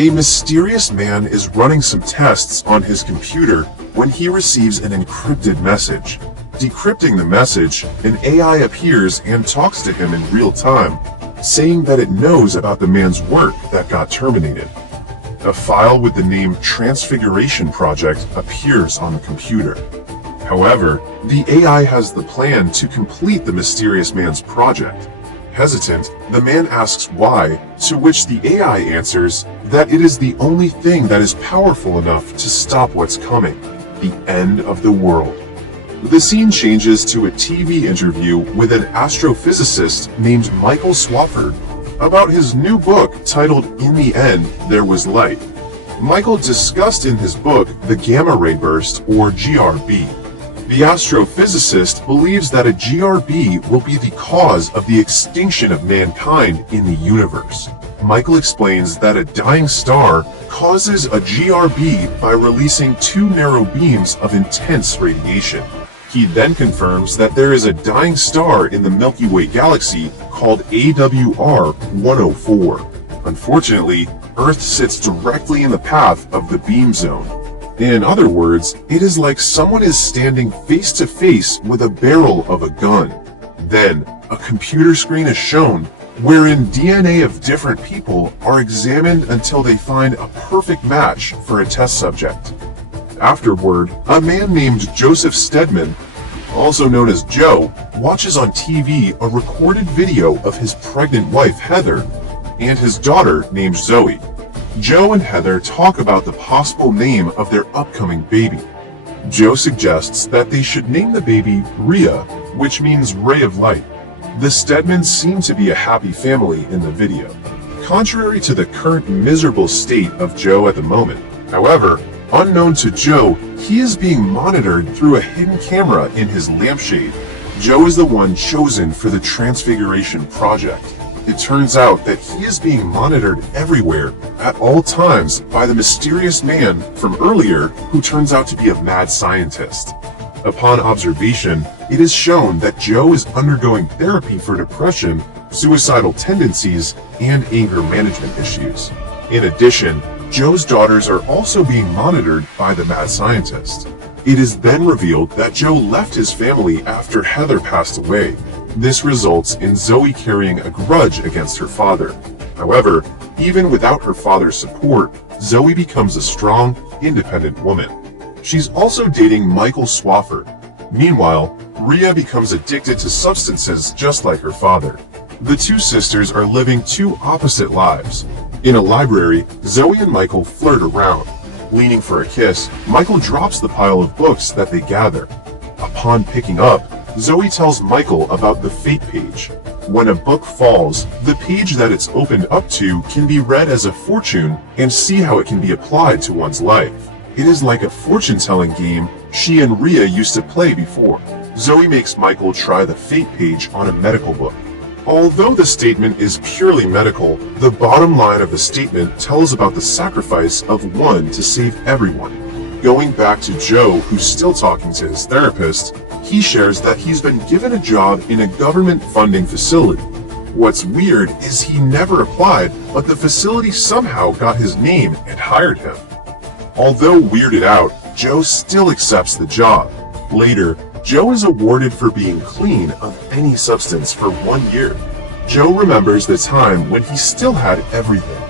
A mysterious man is running some tests on his computer when he receives an encrypted message. Decrypting the message, an AI appears and talks to him in real time, saying that it knows about the man's work that got terminated. A file with the name Transfiguration Project appears on the computer. However, the AI has the plan to complete the mysterious man's project. Hesitant, the man asks why, to which the AI answers that it is the only thing that is powerful enough to stop what's coming, the end of the world. The scene changes to a TV interview with an astrophysicist named Michael Swafford about his new book titled In the End, There Was Light. Michael discussed in his book the gamma ray burst, or GRB. The astrophysicist believes that a GRB will be the cause of the extinction of mankind in the universe. Michael explains that a dying star causes a GRB by releasing two narrow beams of intense radiation. He then confirms that there is a dying star in the Milky Way galaxy called AWR 104. Unfortunately, Earth sits directly in the path of the beam zone. In other words, it is like someone is standing face to face with a barrel of a gun. Then, a computer screen is shown wherein DNA of different people are examined until they find a perfect match for a test subject. Afterward, a man named Joseph Stedman, also known as Joe, watches on TV a recorded video of his pregnant wife Heather and his daughter named Zoe. Joe and Heather talk about the possible name of their upcoming baby. Joe suggests that they should name the baby Rhea, which means ray of light. The Stedmans seem to be a happy family in the video, contrary to the current miserable state of Joe at the moment. However, unknown to Joe, he is being monitored through a hidden camera in his lampshade. Joe is the one chosen for the Transfiguration Project. It turns out that he is being monitored everywhere, at all times, by the mysterious man from earlier who turns out to be a mad scientist. Upon observation, it is shown that Joe is undergoing therapy for depression, suicidal tendencies, and anger management issues. In addition, Joe's daughters are also being monitored by the mad scientist. It is then revealed that Joe left his family after Heather passed away. This results in Zoe carrying a grudge against her father. However, even without her father's support, Zoe becomes a strong, independent woman. She's also dating Michael Swafford. Meanwhile, Rhea becomes addicted to substances just like her father. The two sisters are living two opposite lives. In a library, Zoe and Michael flirt around. Leaning for a kiss, Michael drops the pile of books that they gather. Upon picking up, Zoe tells Michael about the fate page. When a book falls, the page that it's opened up to can be read as a fortune and see how it can be applied to one's life. It is like a fortune-telling game she and Rhea used to play before. Zoe makes Michael try the fate page on a medical book. Although the statement is purely medical, the bottom line of the statement tells about the sacrifice of one to save everyone. Going back to Joe, who's still talking to his therapist, he shares that he's been given a job in a government funding facility. What's weird is he never applied, but the facility somehow got his name and hired him. Although weirded out, Joe still accepts the job. Later, Joe is awarded for being clean of any substance for 1 year. Joe remembers the time when he still had everything: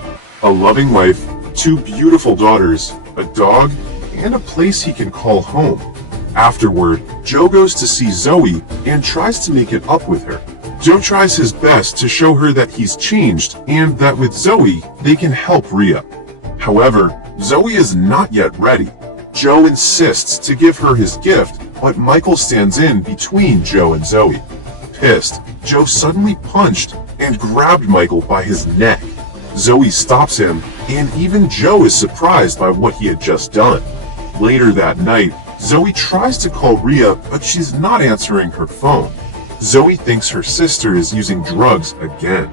a loving wife, two beautiful daughters, a dog, and a place he can call home. Afterward, Joe goes to see Zoe and tries to make it up with her. Joe tries his best to show her that he's changed and that with Zoe, they can help Rhea. However, Zoe is not yet ready. Joe insists to give her his gift, but Michael stands in between Joe and Zoe. Pissed, Joe suddenly punched and grabbed Michael by his neck. Zoe stops him, and even Joe is surprised by what he had just done. Later that night, Zoe tries to call Rhea, but she's not answering her phone. Zoe thinks her sister is using drugs again.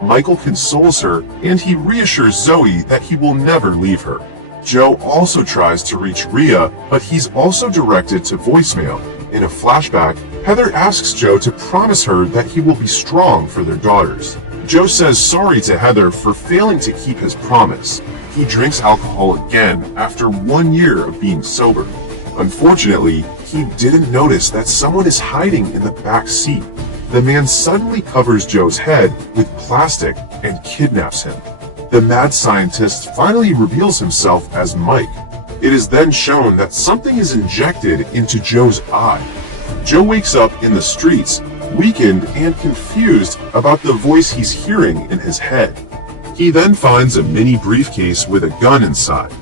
Michael consoles her, and he reassures Zoe that he will never leave her. Joe also tries to reach Rhea, but he's also directed to voicemail. In a flashback, Heather asks Joe to promise her that he will be strong for their daughters. Joe says sorry to Heather for failing to keep his promise. He drinks alcohol again after 1 year of being sober. Unfortunately, he didn't notice that someone is hiding in the back seat. The man suddenly covers Joe's head with plastic and kidnaps him. The mad scientist finally reveals himself as Mike. It is then shown that something is injected into Joe's eye. Joe wakes up in the streets, weakened and confused about the voice he's hearing in his head. He then finds a mini briefcase with a gun inside.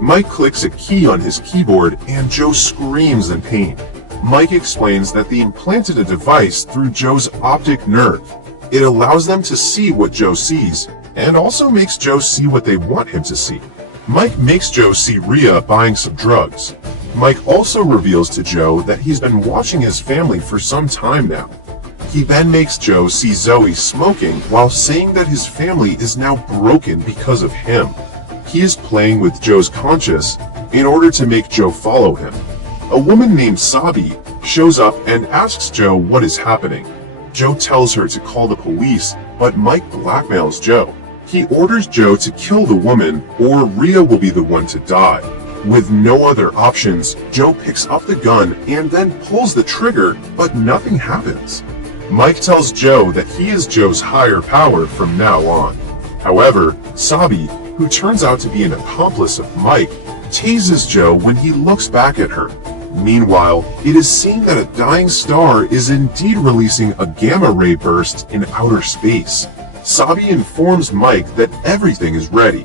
Mike clicks a key on his keyboard and Joe screams in pain. Mike explains that they implanted a device through Joe's optic nerve. It allows them to see what Joe sees, and also makes Joe see what they want him to see. Mike makes Joe see Rhea buying some drugs. Mike also reveals to Joe that he's been watching his family for some time now. He then makes Joe see Zoe smoking while saying that his family is now broken because of him. He is playing with Joe's conscience in order to make Joe follow him. A woman named Sabi shows up and asks Joe what is happening. Joe tells her to call the police, but Mike blackmails Joe. He orders Joe to kill the woman or Rhea will be the one to die. With no other options, Joe picks up the gun and then pulls the trigger, but nothing happens. Mike tells Joe that he is Joe's higher power from now on. However, Sabi, who turns out to be an accomplice of Mike, tases Joe when he looks back at her. Meanwhile, it is seen that a dying star is indeed releasing a gamma ray burst in outer space. Sabi informs Mike that everything is ready.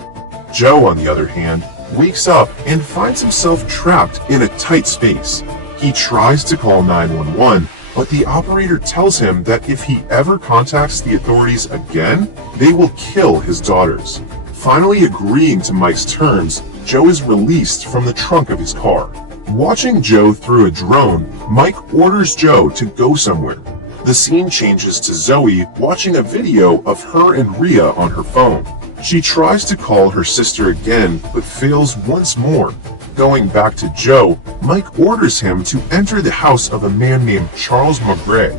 Joe, on the other hand, wakes up and finds himself trapped in a tight space. He tries to call 911, but the operator tells him that if he ever contacts the authorities again, they will kill his daughters. Finally agreeing to Mike's terms, Joe is released from the trunk of his car. Watching Joe through a drone, Mike orders Joe to go somewhere. The scene changes to Zoe watching a video of her and Rhea on her phone. She tries to call her sister again, but fails once more. Going back to Joe, Mike orders him to enter the house of a man named Charles Magret.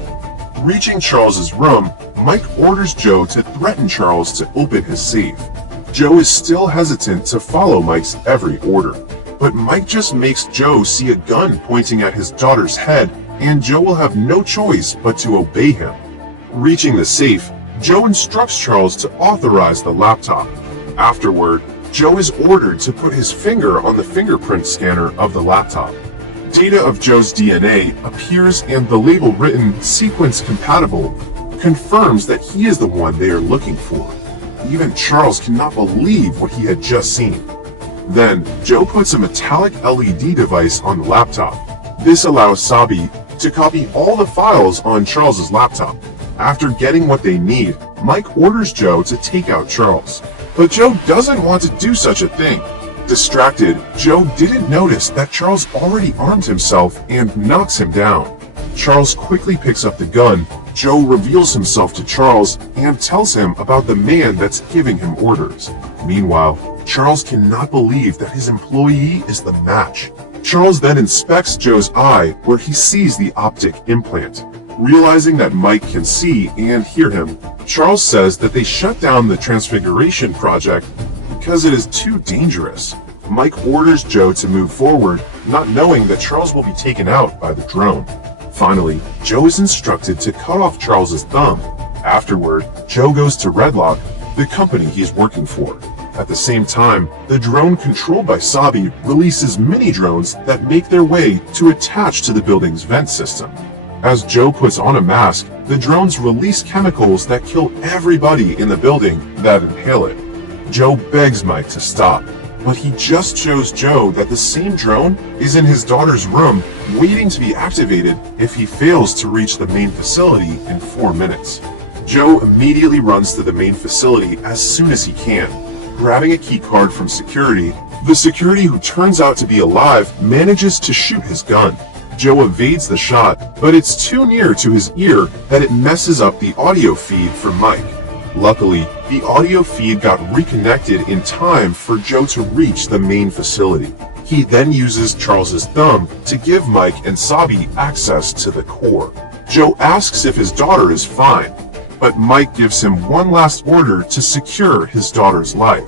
Reaching Charles's room, Mike orders Joe to threaten Charles to open his safe. Joe is still hesitant to follow Mike's every order, but Mike just makes Joe see a gun pointing at his daughter's head, and Joe will have no choice but to obey him. Reaching the safe, Joe instructs Charles to authorize the laptop. Afterward, Joe is ordered to put his finger on the fingerprint scanner of the laptop. Data of Joe's DNA appears and the label written "sequence compatible" confirms that he is the one they are looking for. Even Charles cannot believe what he had just seen. Then, Joe puts a metallic LED device on the laptop. This allows Sabi to copy all the files on Charles's laptop. After getting what they need, Mike orders Joe to take out Charles. But Joe doesn't want to do such a thing. Distracted, Joe didn't notice that Charles already armed himself and knocks him down. Charles quickly picks up the gun. Joe reveals himself to Charles and tells him about the man that's giving him orders. Meanwhile, Charles cannot believe that his employee is the match. Charles then inspects Joe's eye where he sees the optic implant. Realizing that Mike can see and hear him, Charles says that they shut down the Transfiguration project because it is too dangerous. Mike orders Joe to move forward, not knowing that Charles will be taken out by the drone. Finally, Joe is instructed to cut off Charles's thumb. Afterward, Joe goes to Redlock, the company he's working for. At the same time, the drone controlled by Sabi releases mini drones that make their way to attach to the building's vent system. As Joe puts on a mask, the drones release chemicals that kill everybody in the building that inhale it. Joe begs Mike to stop, but he just shows Joe that the same drone is in his daughter's room waiting to be activated if he fails to reach the main facility in 4 minutes. Joe immediately runs to the main facility as soon as he can. Grabbing a key card from security, the security, who turns out to be alive, manages to shoot his gun. Joe evades the shot, but it's too near to his ear that it messes up the audio feed for Mike. Luckily, the audio feed got reconnected in time for Joe to reach the main facility. He then uses Charles's thumb to give Mike and Sabi access to the core. Joe asks if his daughter is fine, but Mike gives him one last order to secure his daughter's life.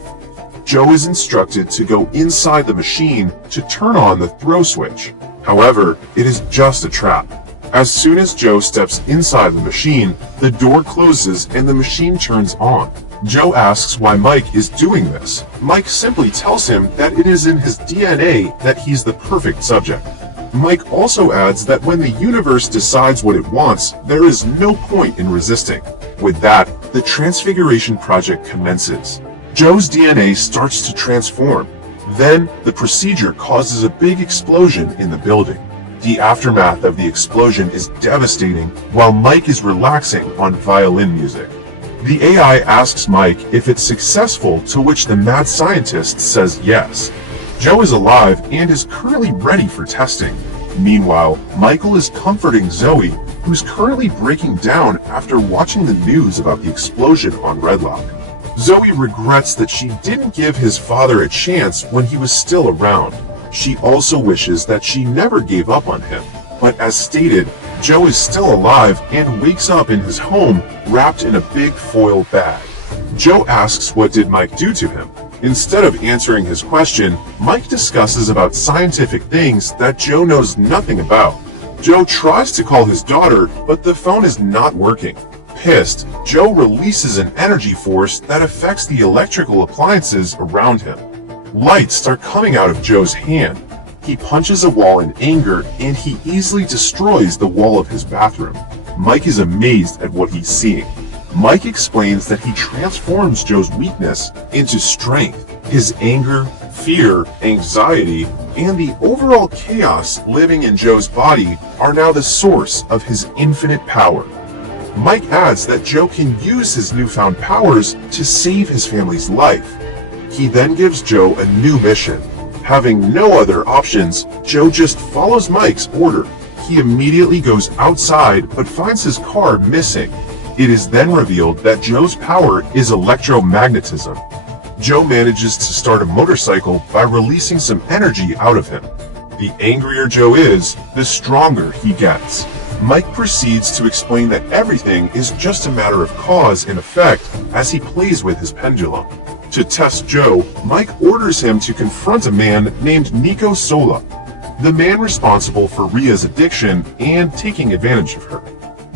Joe is instructed to go inside the machine to turn on the throw switch. However, it is just a trap. As soon as Joe steps inside the machine, the door closes and the machine turns on. Joe asks why Mike is doing this. Mike simply tells him that it is in his DNA that he's the perfect subject. Mike also adds that when the universe decides what it wants, there is no point in resisting. With that, the Transfiguration Project commences. Joe's DNA starts to transform. Then, the procedure causes a big explosion in the building. The aftermath of the explosion is devastating while Mike is relaxing on violin music. The AI asks Mike if it's successful, to which the mad scientist says yes. Joe is alive and is currently ready for testing. Meanwhile, Michael is comforting Zoe, who's currently breaking down after watching the news about the explosion on Redlock. Zoe regrets that she didn't give his father a chance when he was still around. She also wishes that she never gave up on him. But as stated, Joe is still alive and wakes up in his home wrapped in a big foil bag. Joe asks what did Mike do to him. Instead of answering his question, Mike discusses about scientific things that Joe knows nothing about. Joe tries to call his daughter, but the phone is not working. Pissed, Joe releases an energy force that affects the electrical appliances around him. Lights start coming out of Joe's hand. He punches a wall in anger and he easily destroys the wall of his bathroom. Mike is amazed at what he's seeing. Mike explains that he transforms Joe's weakness into strength. His anger, fear, anxiety, and the overall chaos living in Joe's body are now the source of his infinite power. Mike adds that Joe can use his newfound powers to save his family's life. He then gives Joe a new mission. Having no other options, Joe just follows Mike's order. He immediately goes outside but finds his car missing. It is then revealed that Joe's power is electromagnetism. Joe manages to start a motorcycle by releasing some energy out of him. The angrier Joe is, the stronger he gets. Mike proceeds to explain that everything is just a matter of cause and effect as he plays with his pendulum. To test Joe, Mike orders him to confront a man named Nico Sola, the man responsible for Ria's addiction and taking advantage of her.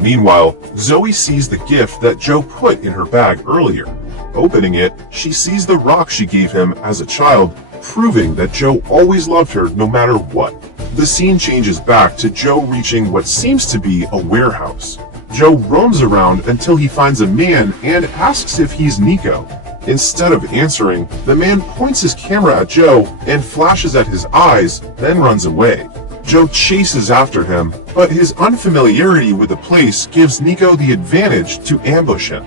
Meanwhile, Zoe sees the gift that Joe put in her bag earlier. Opening it, she sees the rock she gave him as a child, proving that Joe always loved her no matter what. The scene changes back to Joe reaching what seems to be a warehouse. Joe roams around until he finds a man and asks if he's Nico. Instead of answering, the man points his camera at Joe and flashes at his eyes, then runs away. Joe chases after him, but his unfamiliarity with the place gives Nico the advantage to ambush him.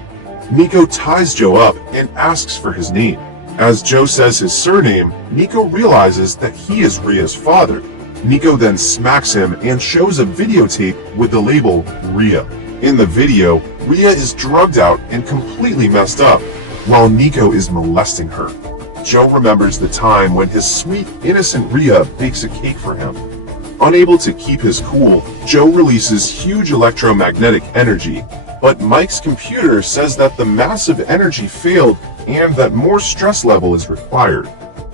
Nico ties Joe up and asks for his name. As Joe says his surname, Nico realizes that he is Ria's father. Nico then smacks him and shows a videotape with the label Ria. In the video, Ria is drugged out and completely messed up, while Nico is molesting her. Joe remembers the time when his sweet, innocent Ria bakes a cake for him. Unable to keep his cool, Joe releases huge electromagnetic energy, but Mike's computer says that the massive energy failed and that more stress level is required.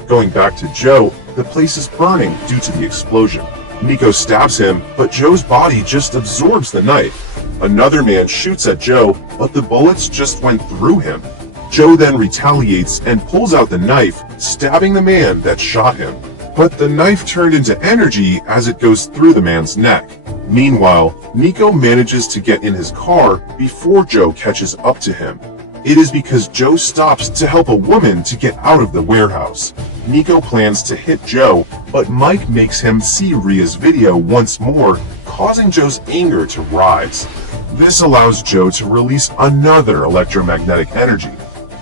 Going back to Joe, the place is burning due to the explosion. Nico stabs him, but Joe's body just absorbs the knife. Another man shoots at Joe, but the bullets just went through him. Joe then retaliates and pulls out the knife, stabbing the man that shot him. But the knife turned into energy as it goes through the man's neck. Meanwhile, Nico manages to get in his car before Joe catches up to him. It is because Joe stops to help a woman to get out of the warehouse. Nico plans to hit Joe, but Mike makes him see Ria's video once more, causing Joe's anger to rise. This allows Joe to release another electromagnetic energy,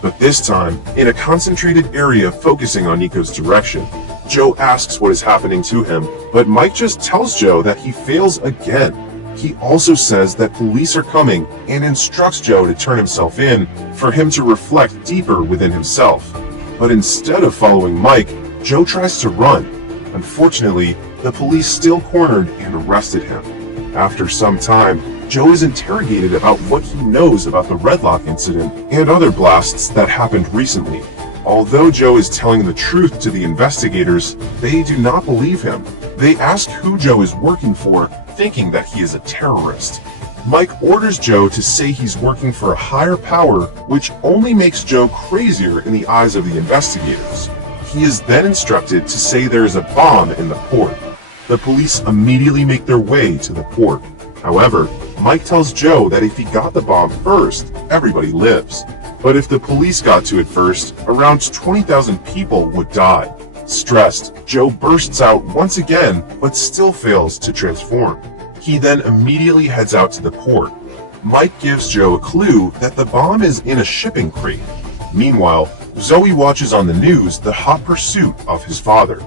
but this time in a concentrated area focusing on Nico's direction. Joe asks what is happening to him, but Mike just tells Joe that he fails again. He also says that police are coming and instructs Joe to turn himself in for him to reflect deeper within himself. But instead of following Mike, Joe tries to run. Unfortunately, the police still cornered and arrested him. After some time, Joe is interrogated about what he knows about the Redlock incident and other blasts that happened recently. Although Joe is telling the truth to the investigators, they do not believe him. They ask who Joe is working for, thinking that he is a terrorist. Mike orders Joe to say he's working for a higher power, which only makes Joe crazier in the eyes of the investigators. He is then instructed to say there is a bomb in the port. The police immediately make their way to the port. However, Mike tells Joe that if he got the bomb first, everybody lives. But if the police got to it first, around 20,000 people would die. Stressed, Joe bursts out once again, but still fails to transform. He then immediately heads out to the port. Mike gives Joe a clue that the bomb is in a shipping crate. Meanwhile, Zoe watches on the news the hot pursuit of his father.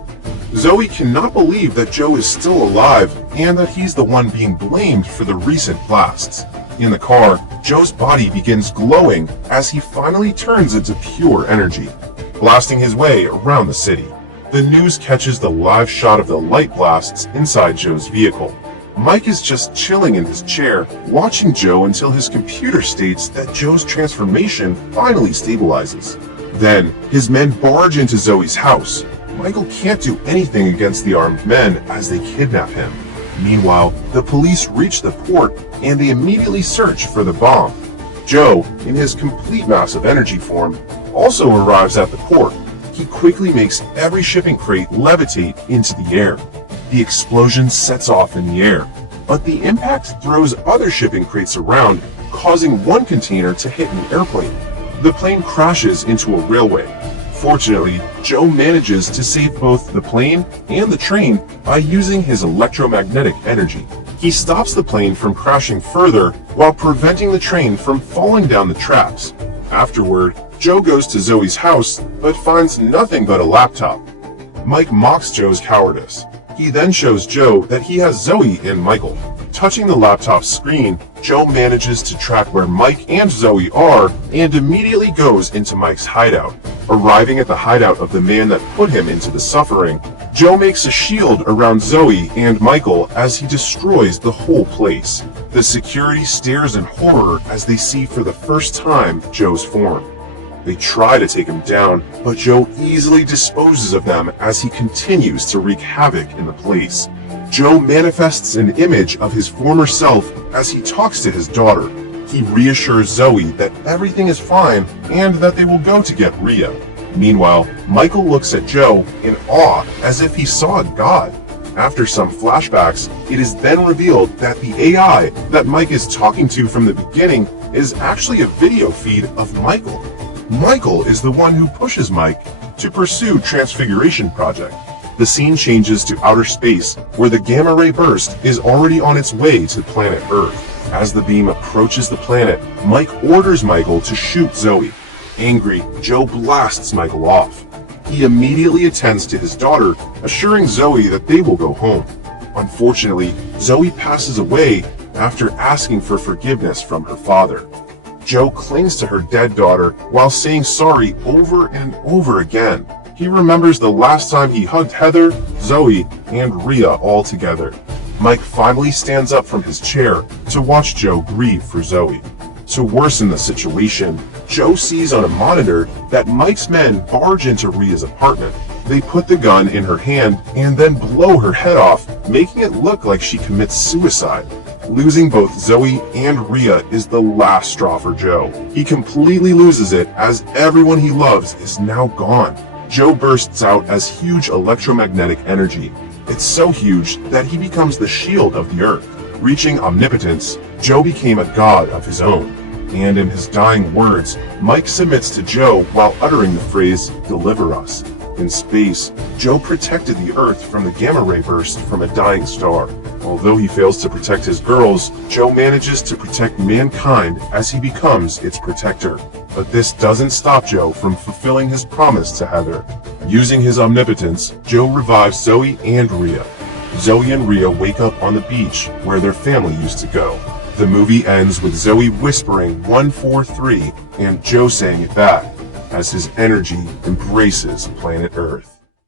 Zoe cannot believe that Joe is still alive and that he's the one being blamed for the recent blasts. In the car, Joe's body begins glowing as he finally turns into pure energy, blasting his way around the city. The news catches the live shot of the light blasts inside Joe's vehicle. Mike is just chilling in his chair, watching Joe until his computer states that Joe's transformation finally stabilizes. Then, his men barge into Zoe's house. Michael can't do anything against the armed men as they kidnap him. Meanwhile, the police reach the port and they immediately search for the bomb. Joe, in his complete massive energy form, also arrives at the port. He quickly makes every shipping crate levitate into the air. The explosion sets off in the air, but the impact throws other shipping crates around, causing one container to hit an airplane. The plane crashes into a railway. Fortunately, Joe manages to save both the plane and the train by using his electromagnetic energy. He stops the plane from crashing further while preventing the train from falling down the tracks. Afterward, Joe goes to Zoe's house but finds nothing but a laptop. Mike mocks Joe's cowardice. He then shows Joe that he has Zoe and Michael. Touching the laptop's screen, Joe manages to track where Mike and Zoe are and immediately goes into Mike's hideout. Arriving at the hideout of the man that put him into the suffering, Joe makes a shield around Zoe and Michael as he destroys the whole place. The security stares in horror as they see for the first time Joe's form. They try to take him down, but Joe easily disposes of them as he continues to wreak havoc in the place. Joe manifests an image of his former self as he talks to his daughter. He reassures Zoe that everything is fine and that they will go to get Rhea. Meanwhile, Michael looks at Joe in awe as if he saw a god. After some flashbacks, it is then revealed that the AI that Mike is talking to from the beginning is actually a video feed of Michael. Michael is the one who pushes Mike to pursue Transfiguration Project. The scene changes to outer space, where the gamma ray burst is already on its way to planet Earth. As the beam approaches the planet, Mike orders Michael to shoot Zoe. Angry, Joe blasts Michael off. He immediately attends to his daughter, assuring Zoe that they will go home. Unfortunately, Zoe passes away after asking for forgiveness from her father. Joe clings to her dead daughter while saying sorry over and over again. He remembers the last time he hugged Heather, Zoe, and Rhea all together. Mike finally stands up from his chair to watch Joe grieve for Zoe. To worsen the situation, Joe sees on a monitor that Mike's men barge into Rhea's apartment. They put the gun in her hand and then blow her head off, making it look like she commits suicide. Losing both Zoe and Rhea is the last straw for Joe. He completely loses it as everyone he loves is now gone. Joe bursts out as huge electromagnetic energy. It's so huge that he becomes the shield of the Earth. Reaching omnipotence, Joe became a god of his own. And in his dying words, Mike submits to Joe while uttering the phrase, "Deliver us." In space, Joe protected the Earth from the gamma ray burst from a dying star. Although he fails to protect his girls, Joe manages to protect mankind as he becomes its protector. But this doesn't stop Joe from fulfilling his promise to Heather. Using his omnipotence, Joe revives Zoe and Rhea. Zoe and Rhea wake up on the beach where their family used to go. The movie ends with Zoe whispering 143 and Joe saying it back as his energy embraces planet Earth.